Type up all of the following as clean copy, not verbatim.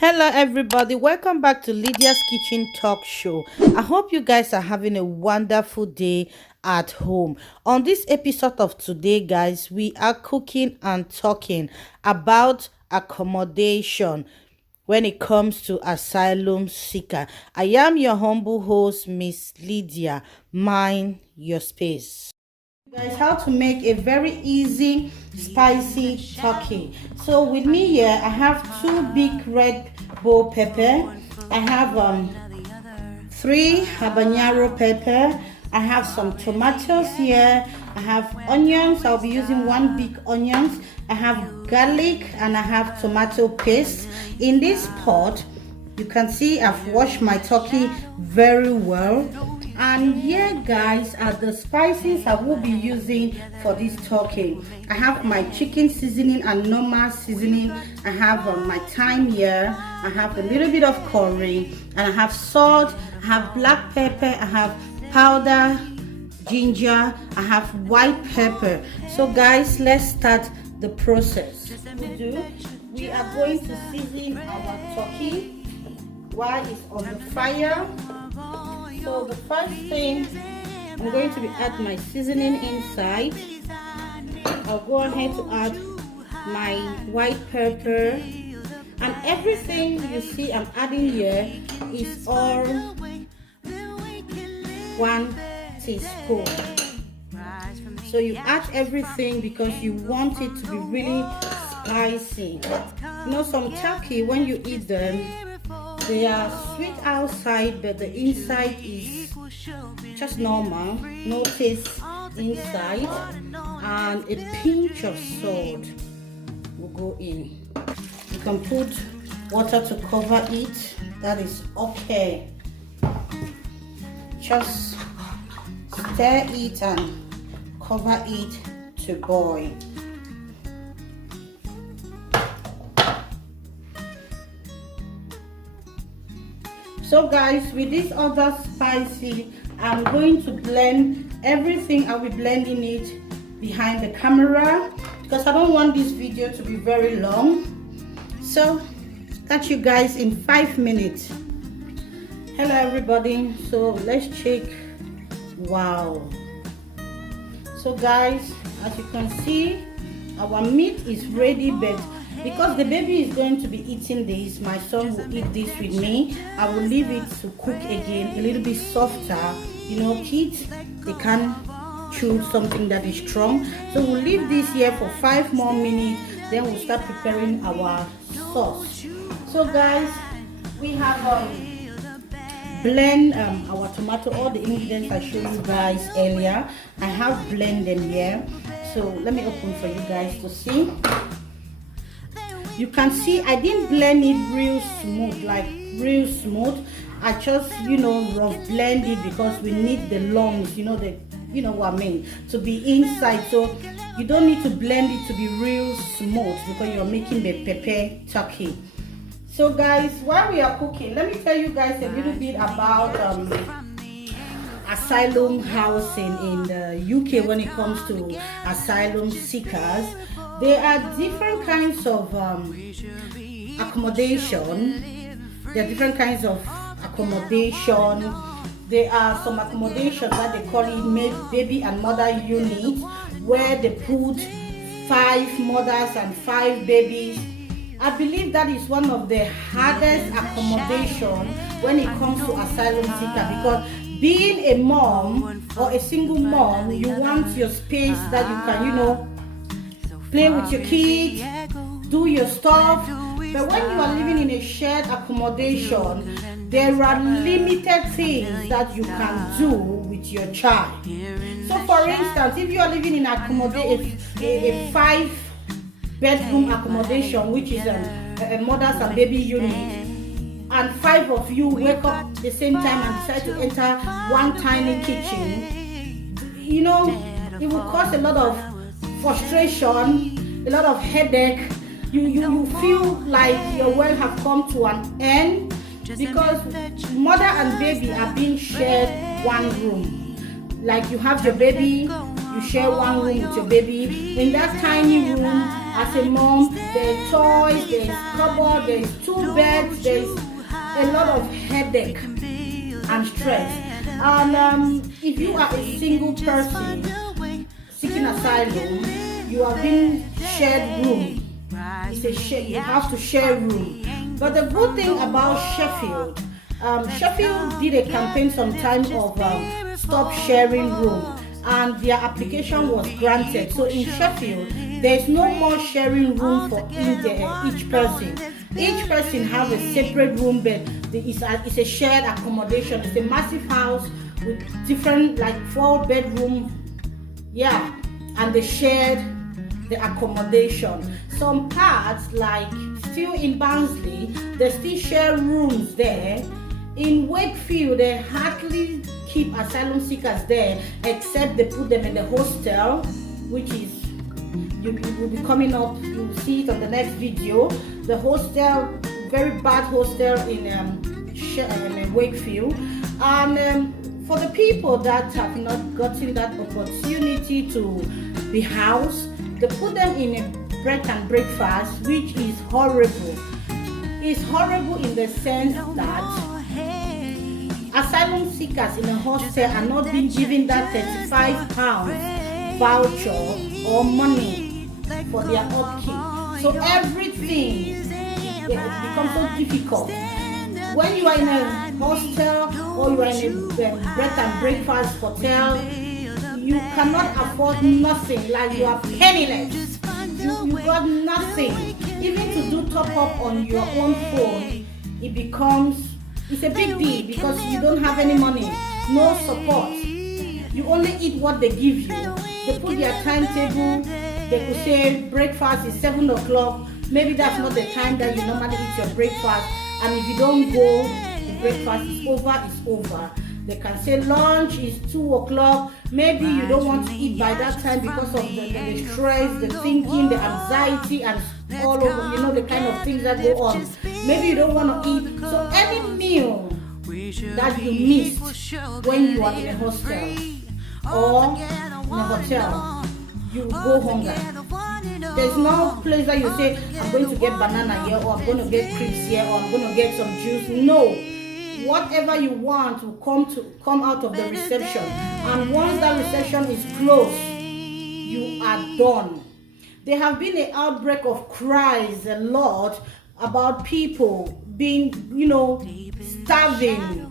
Hello, everybody. Welcome back to Lydia's Kitchen Talk Show. I hope you guys are having a wonderful day at home. On this episode of today, guys, we are cooking and talking about accommodation when it comes to asylum seeker. I am your humble host, Miss Lydia. Mind your space. Guys, how to make a very easy spicy turkey. So with me here I have two big red bell pepper. I have three habanero pepper. I have some tomatoes here. I have onions. I'll be using one big onions. I have garlic and I have tomato paste. In this pot you can see I've washed my turkey very well. And here, guys, are the spices I will be using for this turkey. I have my chicken seasoning and normal seasoning. I have my thyme here. I have a little bit of curry, and I have salt. I have black pepper. I have powder ginger. I have white pepper. So, guys, let's start the process. We are going to season our turkey while it's on the fire. So the first thing, I'm going to be add my seasoning inside. I'll go ahead to add my white pepper, and everything you see I'm adding here is all 1 teaspoon. So you add everything because you want it to be really spicy. You know, some turkey, when you eat them, they are sweet outside, but the inside is just normal, no taste inside, and a pinch of salt will go in. You can put water to cover it, that is okay. Just stir it and cover it to boil. So guys, with this other spicy, I'm going to blend everything. I'll be blending it behind the camera because I don't want this video to be very long. So catch you guys in 5 minutes. Hello everybody. So let's check. Wow. So guys, as you can see, our meat is ready, but because the baby is going to be eating this, my son will eat this with me. I will leave it to cook again, a little bit softer. You know, kids, they can't chew something that is strong. So we'll leave this here for 5 more minutes. Then we'll start preparing our sauce. So guys, we have blend our tomato, all the ingredients I showed you guys earlier. I have blended them here. So let me open for you guys to see. You can see I didn't blend it real smooth, like real smooth. I just, you know, rough blend it because we need the lungs, you know what I mean, to be inside. So you don't need to blend it to be real smooth because you're making the pepper turkey. So guys, while we are cooking, let me tell you guys a little bit about asylum housing in the UK when it comes to asylum seekers. There are different kinds of accommodation. There are different kinds of accommodation. There are some accommodation that they call it baby and mother unit, where they put 5 mothers and 5 babies. I believe that is one of the hardest accommodation when it comes to asylum seeker, because being a mom or a single mom, you want your space that you can, you know, play with your kids, do your stuff. But when you are living in a shared accommodation, there are limited things that you can do with your child. So for instance, if you are living in a 5-bedroom accommodation, which is a mothers and baby unit, and 5 of you wake up the same time and decide to enter one tiny kitchen, you know, it will cause a lot of frustration, a lot of headache. You feel like your world have come to an end because mother and baby are being shared one room. Like you have your baby, you share one room with your baby. In that tiny room, As a mom, there's toys, there's cupboard, there's 2 beds, there's a lot of headache and stress. And if you are a single person seeking asylum, you are being shared room. It's a share, you have to share room. But the good thing about Sheffield, Sheffield did a campaign sometime of stop sharing room, and their application was granted. So in Sheffield, there's no more sharing room for each person. Each person have a separate room bed. It's a shared accommodation. It's a massive house with different, like 4 bedrooms. Yeah, and they shared the accommodation. Some parts, like still in Barnsley, they still share rooms there. In Wakefield, they hardly keep asylum seekers there, except they put them in the hostel, which is, you will be coming up, you'll see it on the next video. The hostel, very bad hostel in Wakefield. And for the people that have not gotten that opportunity to be housed, they put them in a bread and breakfast, which is horrible. It's horrible in the sense that asylum seekers in a hostel are not being given that £35 voucher or money for their upkeep. So everything becomes so difficult. When you are in a hostel or you are in a bread and breakfast hotel, you cannot afford nothing, like you are penniless. You got nothing. Even to do top up on your own phone, it's a big deal because you don't have any money, no support. You only eat what they give you. They put their timetable, they could say breakfast is 7 o'clock. Maybe that's not the time that you normally eat your breakfast. And if you don't go, the breakfast is over, it's over. They can say lunch is 2 o'clock. Maybe you don't want to eat by that time because of the stress, the thinking, the anxiety, and all over, the kind of things that go on. Maybe you don't want to eat. So any meal that you missed when you are in a hostel or in a hotel, you go hungry. There's no place that you say, I'm going to get banana here, or I'm going to get crisps here, or I'm going to get some juice. No. Whatever you want will come out of the reception, and once that reception is closed, you are done. There have been an outbreak of cries a lot about people being, starving,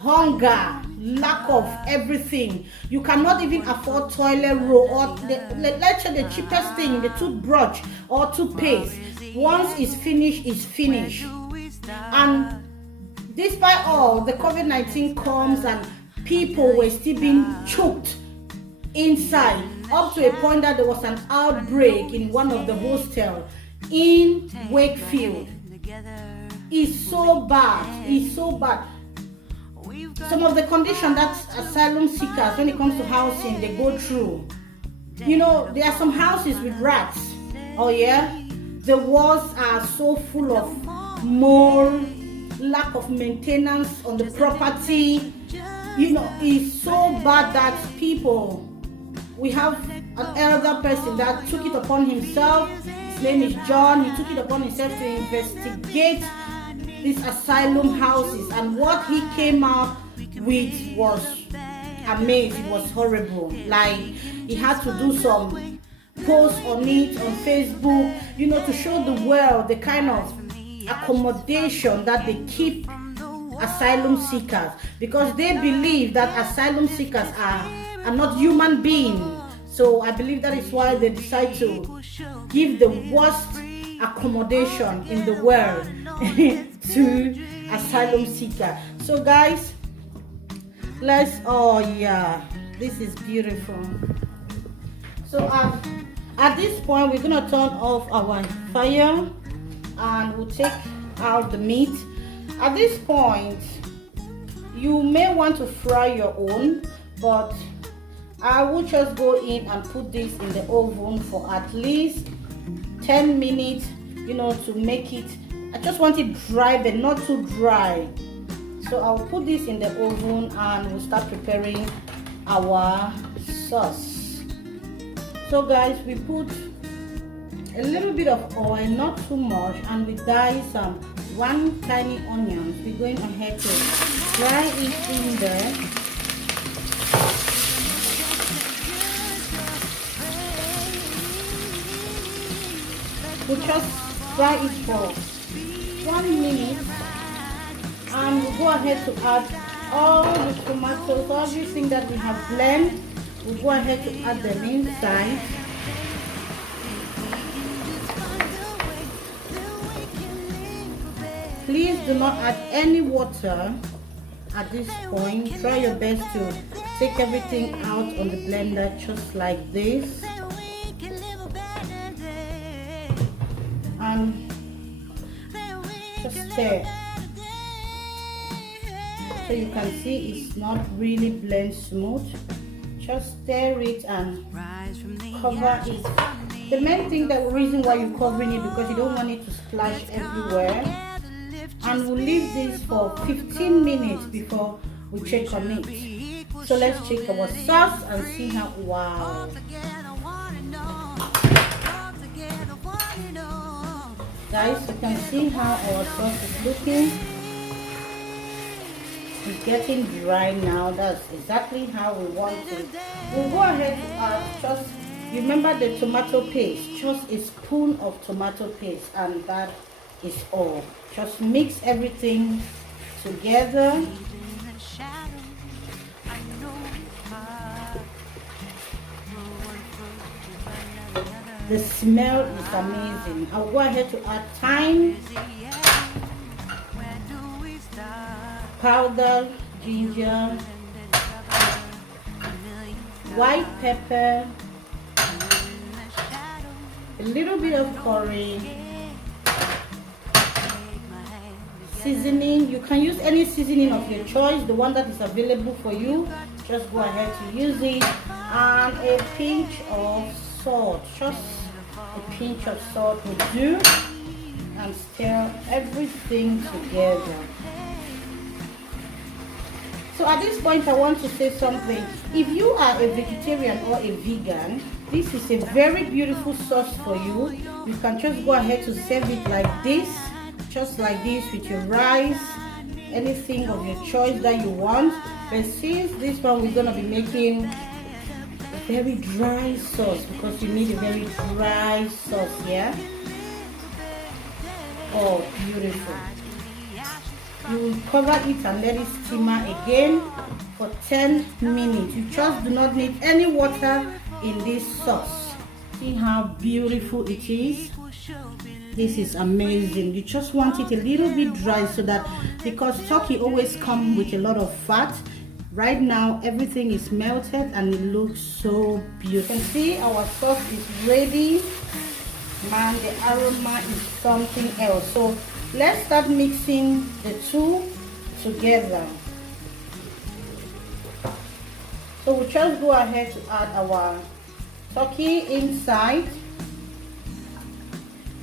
hunger, lack of everything. You cannot even afford toilet roll or let's say the cheapest thing, the toothbrush or toothpaste. Once it's finished, it's finished. And despite all, the COVID-19 comes and people were still being choked inside, up to a point that there was an outbreak in one of the hostels in Wakefield. It's so bad. It's so bad. Some of the conditions that asylum seekers, when it comes to housing, they go through. There are some houses with rats. Oh yeah? The walls are so full of mold, lack of maintenance on the property. It's so bad that we have an elder person that took it upon himself. His name is John. He took it upon himself to investigate these asylum houses, and what he came out with was amazing. It was horrible. Like, he had to do some posts on it on Facebook, to show the world the kind of accommodation that they keep asylum seekers, because they believe that asylum seekers are not human beings. So I believe that is why they decide to give the worst accommodation in the world to asylum seekers. So guys, this is beautiful. So at this point, we're gonna turn off our fire and we'll take out the meat. At this point, you may want to fry your own, but I will just go in and put this in the oven for at least 10 minutes, to make it, I just want it dry but not too dry. So I'll put this in the oven and we'll start preparing our sauce. So guys, we put a little bit of oil, not too much, and we dice one tiny onion. We're going ahead to fry it in there. We'll just fry it for 1 minute, and we'll go ahead to add all the tomatoes, everything that we have blended. We'll go ahead to add them inside. Please do not add any water at this point. Try your best to take everything out on the blender just like this. And just stir. So you can see it's not really blend smooth. Just stir it and cover it. The main thing, the reason why you're covering it, because you don't want it to splash everywhere. And we'll leave this for 15 minutes before we check on it. So let's check our sauce and see how, wow. Guys, you can see how our sauce is looking. It's getting dry now. That's exactly how we want it. We'll go ahead to add just, remember the tomato paste, just a spoon of tomato paste, and that is all. Just mix everything together. The smell is amazing. I'll go ahead to add thyme, powder, ginger, white pepper, a little bit of curry, seasoning. You can use any seasoning of your choice, the one that is available for you. Just go ahead to use it, and a pinch of salt. Just a pinch of salt will do, and stir everything together. So at this point, I want to say something. If you are a vegetarian or a vegan, this is a very beautiful sauce for you. You can just go ahead to serve it like this, just like this, with your rice, anything of your choice that you want. But since this one, we're going to be making a very dry sauce, because you need a very dry sauce, yeah? Oh, beautiful. You will cover it and let it simmer again for 10 minutes. You just do not need any water in this sauce. See how beautiful it is? This is amazing. You just want it a little bit dry, so that, because turkey always comes with a lot of fat. Right now everything is melted and it looks so beautiful. You can see our sauce is ready. Man, the aroma is something else. So let's start mixing the two together. So we'll just go ahead to add our turkey inside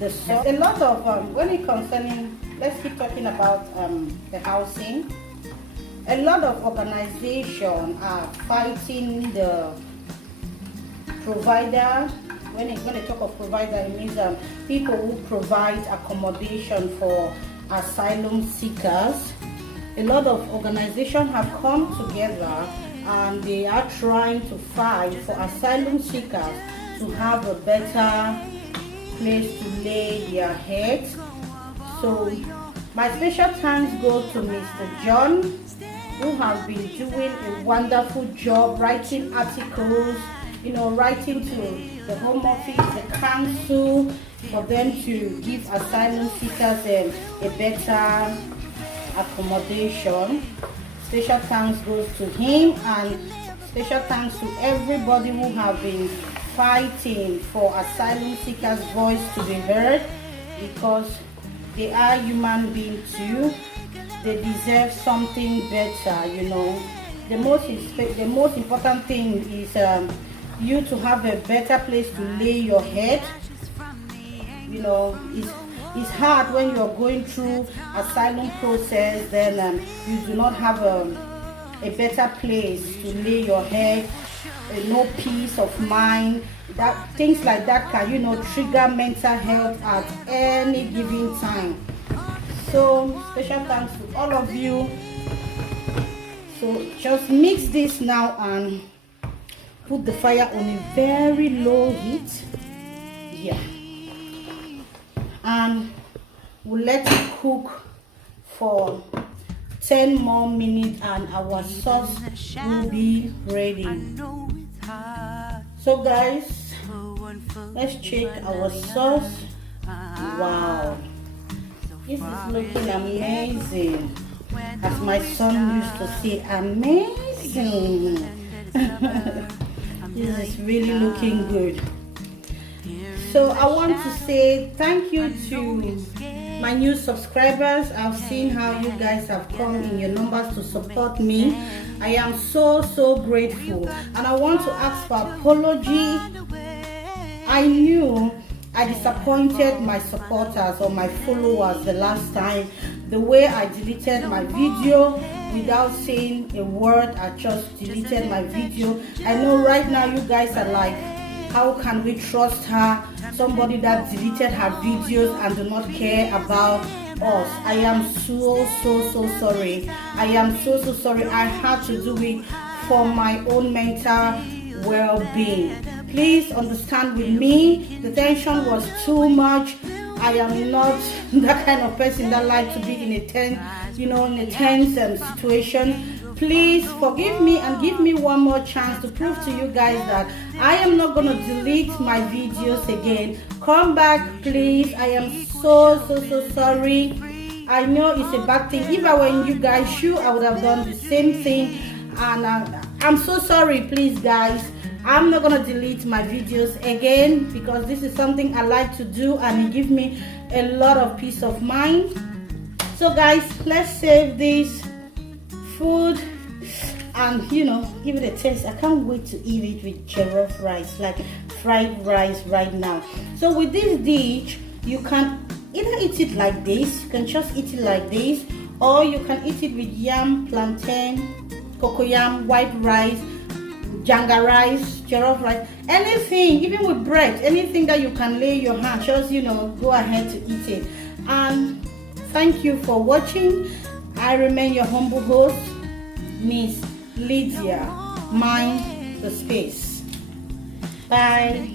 the sauce. A lot of when it concerning, let's keep talking about the housing. A lot of organizations are fighting the provider. When I talk of provider, it means people who provide accommodation for asylum seekers. A lot of organizations have come together and they are trying to fight for asylum seekers to have a better place to lay their heads. So my special thanks go to Mr. John, who has been doing a wonderful job writing articles, writing to the Home Office, the council, for them to give asylum seekers a better accommodation. Special thanks goes to him, and special thanks to everybody who have been fighting for asylum seekers' voice to be heard, because they are human beings too. They deserve something better, The most important thing is you to have a better place to lay your head. It's hard when you're going through asylum process, then you do not have a better place to lay your head, no peace of mind. That things like that can, you know, trigger mental health at any given time. So special thanks to all of you. So just mix this now and put the fire on a very low heat. Yeah, and we'll let it cook for 10 more minutes and our sauce will be ready. So guys, let's check our sauce. Wow, this is looking amazing. As my son used to say, amazing. This is really looking good. So I want to say thank you to my new subscribers. I've seen how you guys have come in your numbers to support me. I am so grateful, and I want to ask for apology. I knew I disappointed my supporters or my followers the last time, the way I deleted my video without saying a word. I just deleted my video. I know right now you guys are like, how can we trust her, somebody that deleted her videos and do not care about us? I am so sorry. I am so sorry. I had to do it for my own mental well-being. Please understand with me, the tension was too much. I am not that kind of person that likes to be in a tense situation. Please forgive me and give me one more chance to prove to you guys that I am not going to delete my videos again. Come back, please. I am so sorry. I know it's a bad thing. If I were in you guys' shoe, I would have done the same thing. And I'm so sorry, please, guys. I'm not going to delete my videos again because this is something I like to do and it gives me a lot of peace of mind. So, guys, let's save this food and, you know, give it a taste. I can't wait to eat it with jollof rice, like fried rice right now. So with this dish, you can either eat it like this, you can just eat it like this, or you can eat it with yam, plantain, cocoyam, white rice, janga rice, jollof rice, anything, even with bread, anything that you can lay your hand, just, you know, go ahead to eat it. And thank you for watching. I remain your humble host, Miss Lydia. Mind the space. Bye.